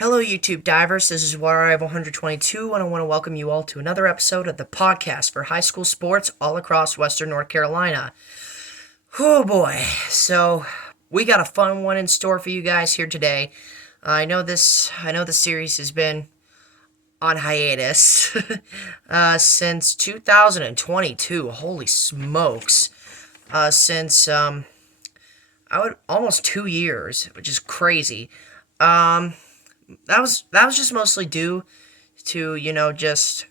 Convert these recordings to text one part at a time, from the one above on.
Hello, YouTube divers. This is WaterIve122, and I want to welcome you all to another episode of the podcast for high school sports all across Western North Carolina. Oh boy, so we got a fun one in store for you guys here today. I know this series has been on hiatus since 2022. Holy smokes! Since I would almost 2 years, which is crazy. That was just mostly due to just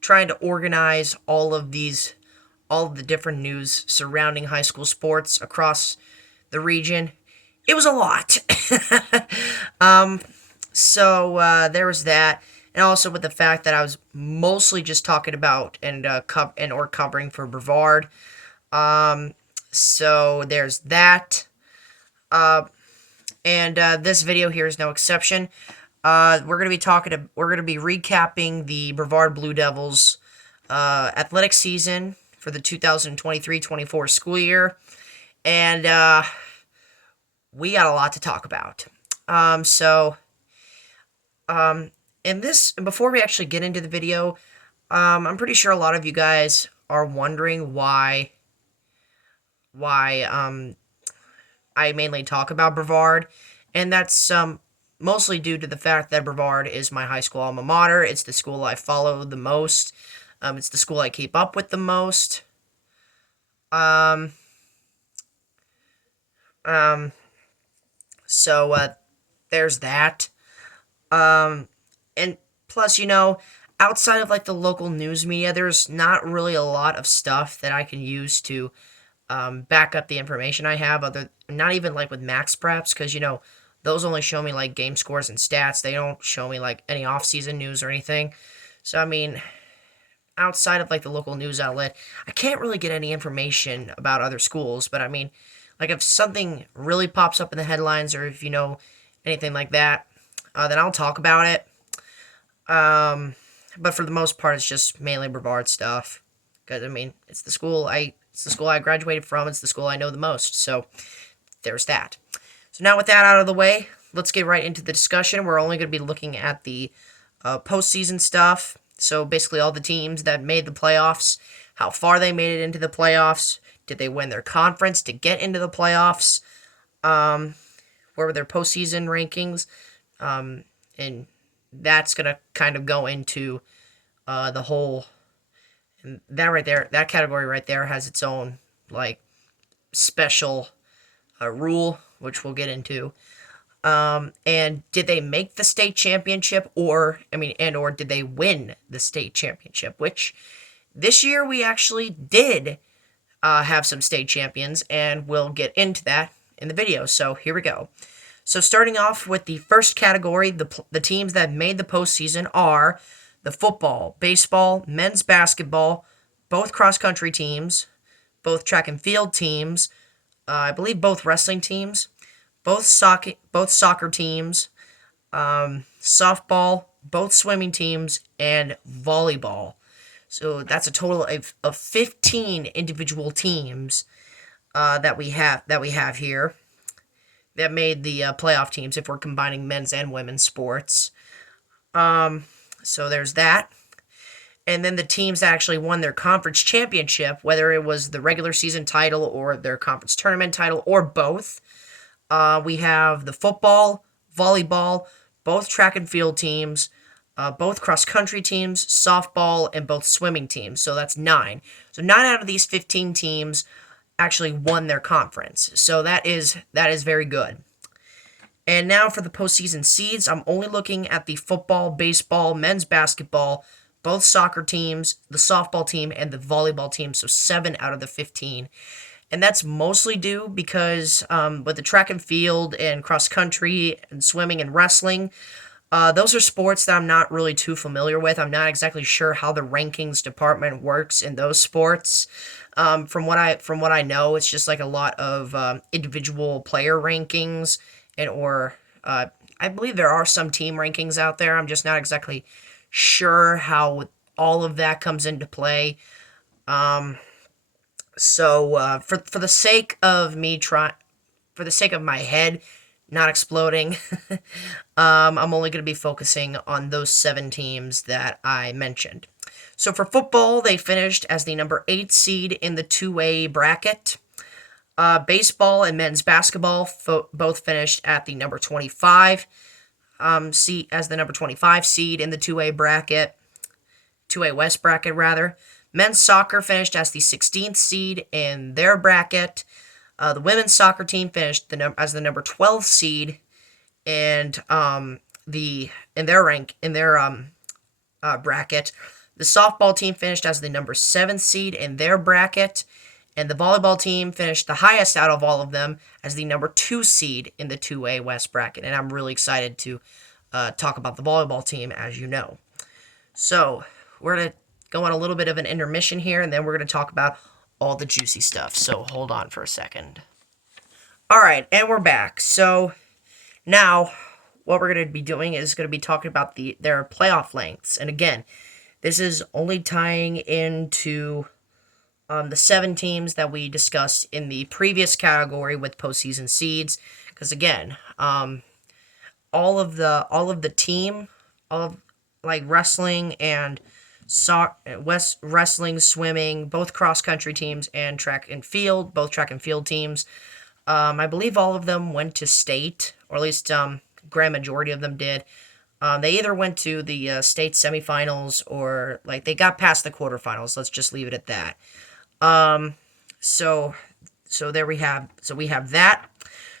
trying to organize all of the different news surrounding high school sports across the region. It was a lot. um, so there was that, and also with the fact that I was mostly just talking about and covering for Brevard. So there's that. And this video here is no exception. We're gonna be recapping the Brevard Blue Devils athletic season for the 2023-24 school year, and we got a lot to talk about. In this, before we actually get into the video, I'm pretty sure a lot of you guys are wondering why I mainly talk about Brevard, and that's mostly due to the fact that Brevard is my high school alma mater. It's the school I follow the most. It's the school I keep up with the most. So there's that. And plus, outside of like the local news media, there's not really a lot of stuff that I can use to back up the information I have, not even like with Max Preps, because those only show me like game scores and stats. They don't show me like any off-season news or anything. So I mean, outside of like the local news outlet, I can't really get any information about other schools. But I mean, like if something really pops up in the headlines, or if anything like that, then I'll talk about it. But for the most part, it's just mainly Brevard stuff, because I mean, it's the school I graduated from. It's the school I know the most. So there's that. So now with that out of the way, let's get right into the discussion. We're only going to be looking at the postseason stuff. So basically all the teams that made the playoffs, how far they made it into the playoffs, did they win their conference to get into the playoffs, what were their postseason rankings, and that's going to kind of go into the whole. And that right there, that category right there has its own, like, special rule, which we'll get into. And did they make the state championship, or did they win the state championship? Which this year we actually did have some state champions, and we'll get into that in the video. So here we go. So starting off with the first category, the teams that made the postseason are the football, baseball, men's basketball, both cross-country teams, both track and field teams, I believe both wrestling teams, both soccer teams, softball, both swimming teams, and volleyball. So that's a total of 15 individual teams that we have here that made the playoff teams if we're combining men's and women's sports. So there's that. And then the teams that actually won their conference championship, whether it was the regular season title or their conference tournament title or both, we have the football, volleyball, both track and field teams, both cross-country teams, softball, and both swimming teams. So that's 9. So 9 out of these 15 teams actually won their conference. So that is very good. And now for the postseason seeds, I'm only looking at the football, baseball, men's basketball, both soccer teams, the softball team, and the volleyball team. So 7 out of the 15. And that's mostly due because with the track and field and cross country and swimming and wrestling, those are sports that I'm not really too familiar with. I'm not exactly sure how the rankings department works in those sports. From what I know, it's just like a lot of individual player rankings, or I believe there are some team rankings out there. I'm just not exactly sure how all of that comes into play. So for the sake of my head not exploding. I'm only going to be focusing on those 7 teams that I mentioned. So for football, they finished as the number 8 seed in the 2A bracket. Baseball and men's basketball both finished at the number 25 seed as the number 25 seed in the 2A bracket, 2A West bracket rather. Men's soccer finished as the 16th seed in their bracket. The women's soccer team finished as the number 12 seed, and in their bracket. The softball team finished as the number 7 seed in their bracket, and the volleyball team finished the highest out of all of them as the number 2 seed in the 2A West bracket. And I'm really excited to talk about the volleyball team, as you know. So we're going to go on a little bit of an intermission here, and then we're going to talk about all the juicy stuff. So hold on for a second. All right, and we're back. So now what we're going to be doing is going to be talking about their playoff lengths. And again, this is only tying into the 7 teams that we discussed in the previous category with postseason seeds. Because again, all of the team, all of like wrestling and wrestling, swimming, both cross country teams, and both track and field teams. I believe all of them went to state, or at least grand majority of them did. They either went to the state semifinals or like they got past the quarterfinals. Let's just leave it at that. So there we have. So we have that.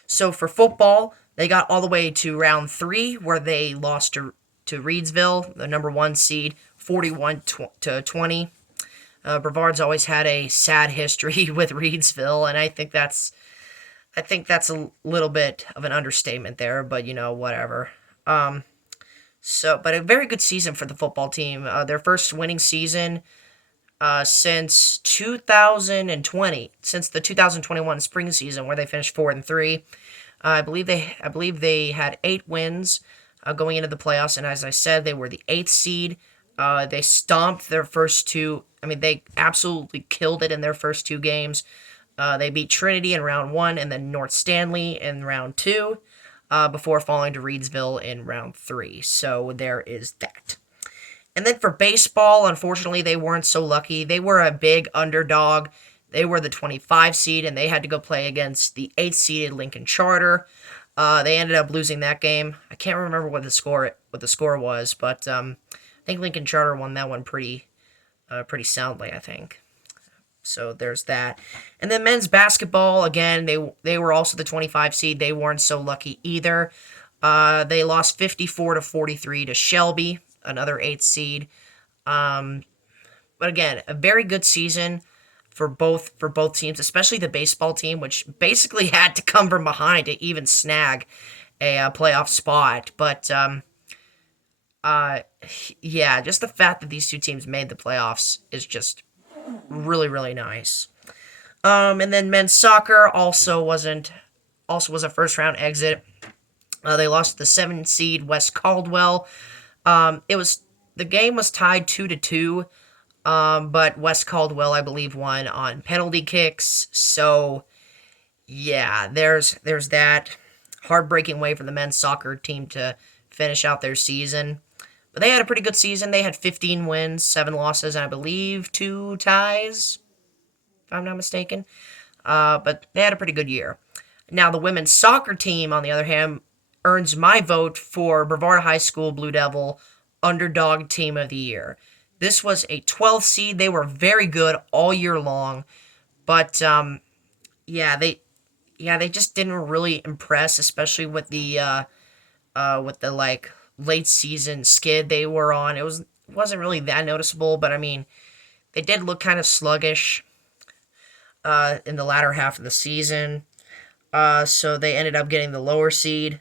So for football, they got all the way to round 3 where they lost to Reedsville, the number 1 seed, 41-20. Brevard's always had a sad history with Reedsville, and I think that's a little bit of an understatement there, but whatever. But a very good season for the football team. Their first winning season since 2020, since the 2021 spring season where they finished 4-3. I believe they had 8 wins going into the playoffs, and as I said, they were the 8th seed. They stomped their first 2. I mean, they absolutely killed it in their first 2 games. They beat Trinity in round 1 and then North Stanley in round 2 before falling to Reedsville in round 3. So there is that. And then for baseball, unfortunately, they weren't so lucky. They were a big underdog. They were the 25 seed, and they had to go play against the 8th-seeded Lincoln Charter. They ended up losing that game. I can't remember what the score was, but I think Lincoln Charter won that one pretty soundly, I think. So there's that. And then men's basketball, again, they were also the 25 seed. They weren't so lucky either. They lost 54-43 to Shelby, another 8th seed. But again, a very good season for both teams, especially the baseball team, which basically had to come from behind to even snag a playoff spot. But yeah, just the fact that these 2 teams made the playoffs is just really, really nice. And then men's soccer also was a first round exit. They lost to the 7 seed West Caldwell. The game was tied 2-2. But West Caldwell, I believe, won on penalty kicks. So yeah, there's that heartbreaking way for the men's soccer team to finish out their season. But they had a pretty good season. They had 15 wins, 7 losses, and I believe 2 ties, if I'm not mistaken. But they had a pretty good year. Now, the women's soccer team, on the other hand, earns my vote for Brevard High School Blue Devil Underdog Team of the Year. This was a 12th seed. They were very good all year long. But, they just didn't really impress, especially with the late season skid they were on. It wasn't really that noticeable, but I mean, they did look kind of sluggish in the latter half of the season. So they ended up getting the lower seed.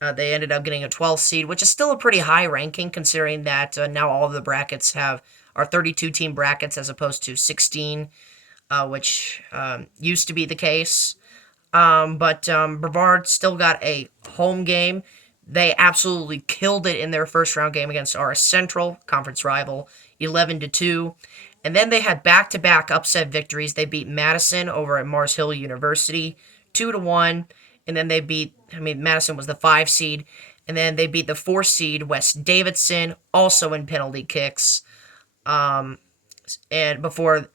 They ended up getting a 12th seed, which is still a pretty high ranking considering that now all of the brackets are 32-team brackets as opposed to 16, which used to be the case. But Brevard still got a home game. They absolutely killed it in their first round game against RS Central, conference rival, 11-2. And then they had back-to-back upset victories. They beat Madison over at Mars Hill University, 2-1. and then they beat. I mean, Madison was the 5 seed, and then they beat the 4 seed West Davidson, also in penalty kicks. And before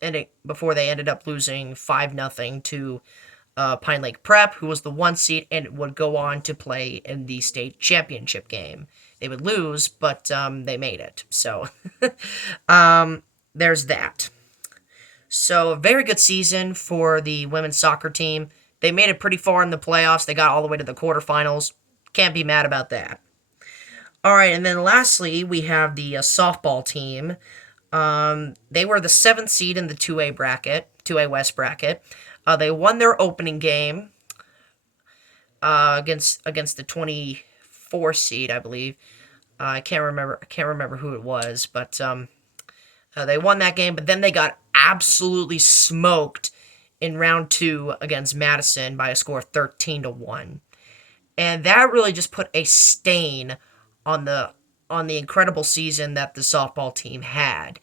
they ended up losing 5-0 to Pine Lake Prep, who was the 1 seed and would go on to play in the state championship game. They would lose, but they made it. So there's that. So a very good season for the women's soccer team. They made it pretty far in the playoffs. They got all the way to the quarterfinals. Can't be mad about that. All right, and then lastly, we have the softball team. They were the 7th seed in the 2A bracket, 2A West bracket. They won their opening game against the 24 seed, I believe. I can't remember who it was, but they won that game. But then they got absolutely smoked in round 2 against Madison by a score of 13-1, and that really just put a stain on the incredible season that the softball team had.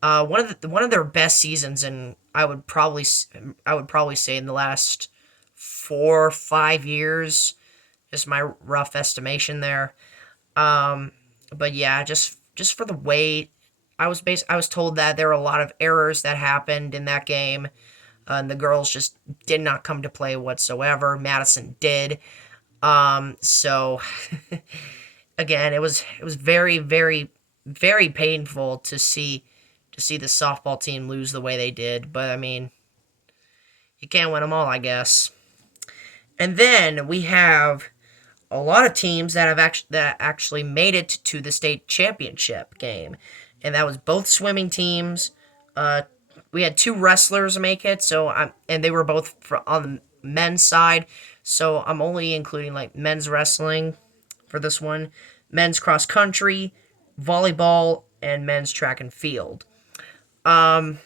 One of their best seasons, and I would probably say in the last 4 or 5 years, just my rough estimation there. But yeah, just for the way I was told that there were a lot of errors that happened in that game, and the girls just did not come to play whatsoever. Madison did. So again, it was very, very, very painful to see the softball team lose the way they did. But I mean, you can't win them all, I guess. And then we have a lot of teams that actually made it to the state championship game, and that was both swimming teams. We had 2 wrestlers make it, and they were both on the men's side. So I'm only including like men's wrestling for this one, men's cross country, volleyball, and men's track and field. And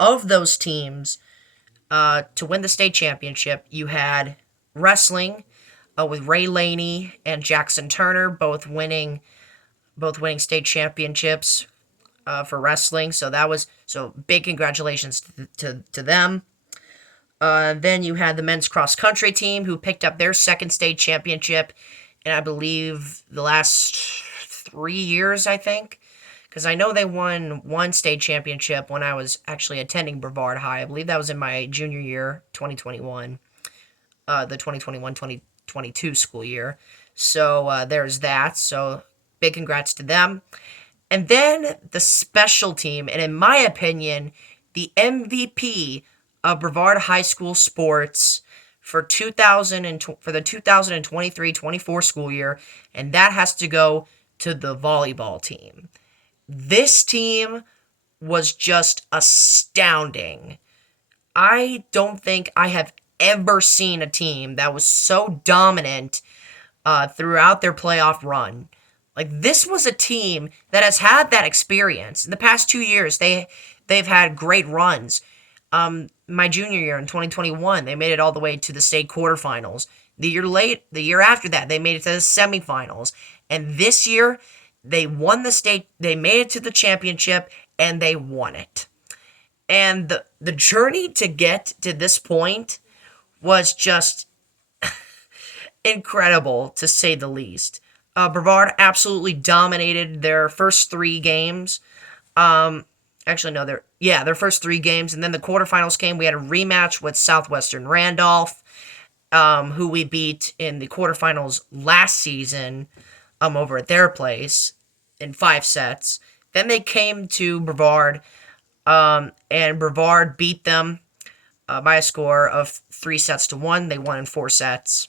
of those teams, to win the state championship, you had wrestling with Ray Laney and Jackson Turner both winning state championships for wrestling. So big congratulations to them. Then you had the men's cross country team who picked up their second state championship in, I believe, the last 3 years, I think. Because I know they won one state championship when I was actually attending Brevard High. I believe that was in my junior year, 2021. The 2021-2022 school year. So there's that. So big congrats to them. And then the special team, and in my opinion, the MVP of Brevard High School sports for the 2023-24 school year, and that has to go to the volleyball team. This team was just astounding. I don't think I have ever seen a team that was so dominant throughout their playoff run. Like, this was a team that has had that experience. In the past 2 years, they've had great runs. My junior year in 2021, they made it all the way to the state quarterfinals. The year after that, they made it to the semifinals. And this year, they won the state, they made it to the championship, and they won it. And the journey to get to this point was just incredible, to say the least. Brevard absolutely dominated their first 3 games. Actually, no, their first 3 games. And then the quarterfinals came. We had a rematch with Southwestern Randolph, who we beat in the quarterfinals last season over at their place in 5 sets. Then they came to Brevard, and Brevard beat them by a score of 3-1. They won in 4 sets,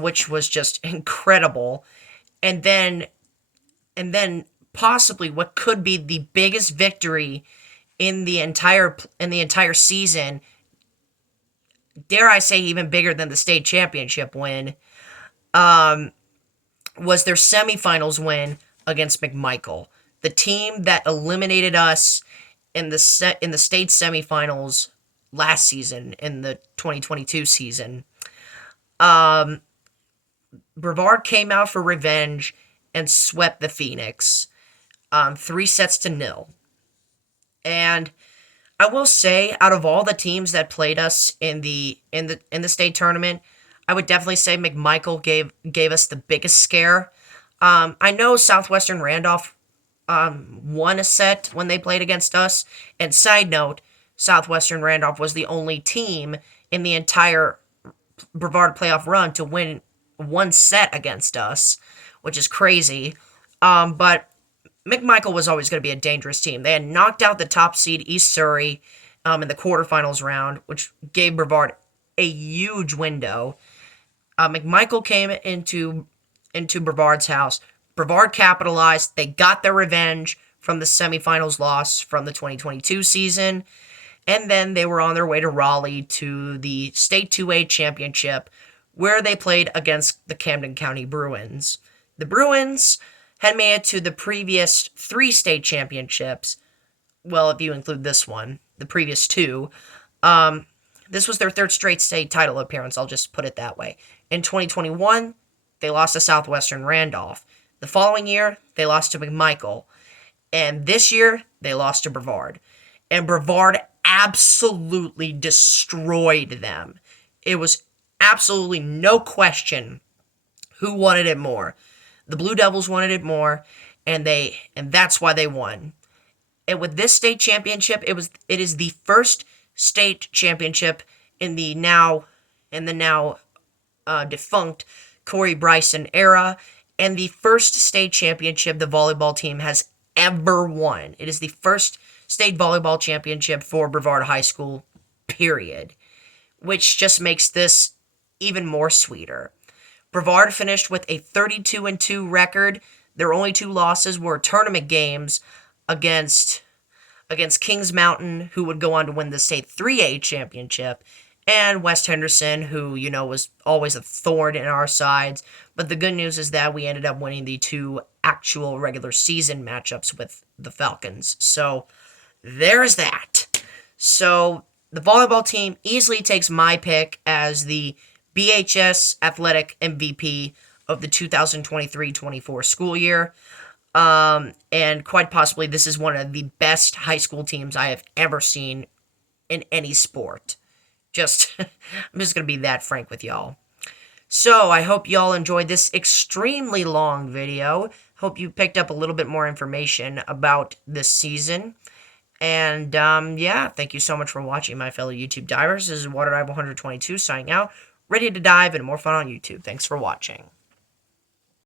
which was just incredible. And then possibly what could be the biggest victory in the entire season, dare I say even bigger than the state championship win, was their semifinals win against McMichael, the team that eliminated us in the state semifinals last season, in the 2022 season. Brevard came out for revenge and swept the Phoenix 3-0. And I will say, out of all the teams that played us in the state tournament, I would definitely say McMichael gave us the biggest scare. I know Southwestern Randolph won a set when they played against us. And side note, Southwestern Randolph was the only team in the entire Brevard playoff run to win one set against us, which is crazy. But McMichael was always going to be a dangerous team. They had knocked out the top seed East Surrey in the quarterfinals round, which gave Brevard a huge window. McMichael came into Brevard's house. Brevard capitalized. They got their revenge from the semifinals loss from the 2022 season. And then they were on their way to Raleigh to the State 2A championship, where they played against the Camden County Bruins. The Bruins had made it to the previous 3 state championships. Well, if you include this one, the previous 2. This was their 3rd straight state title appearance, I'll just put it that way. In 2021, they lost to Southwestern Randolph. The following year, they lost to McMichael. And this year, they lost to Brevard. And Brevard absolutely destroyed them. It was absolutely no question who wanted it more. The Blue Devils wanted it more, and that's why they won. And with this state championship, it is the first state championship in the now defunct Corey Bryson era, and the first state championship the volleyball team has ever won. It is the first state volleyball championship for Brevard High School, period, which just makes this even more sweeter. Brevard finished with a 32-2 record. Their only 2 losses were tournament games against Kings Mountain, who would go on to win the state 3A championship, and West Henderson, who, was always a thorn in our sides. But the good news is that we ended up winning the 2 actual regular season matchups with the Falcons. So there's that. So the volleyball team easily takes my pick as the P.H.S.S.A.A.W.N.C athletic MVP of the 2023-24 school year. And quite possibly this is one of the best high school teams I have ever seen in any sport. I'm just going to be that frank with y'all. So, I hope y'all enjoyed this extremely long video. Hope you picked up a little bit more information about this season. And, yeah, thank you so much for watching, my fellow YouTube divers. This is WaterDive 122 signing out, ready to dive and more fun on YouTube. Thanks for watching.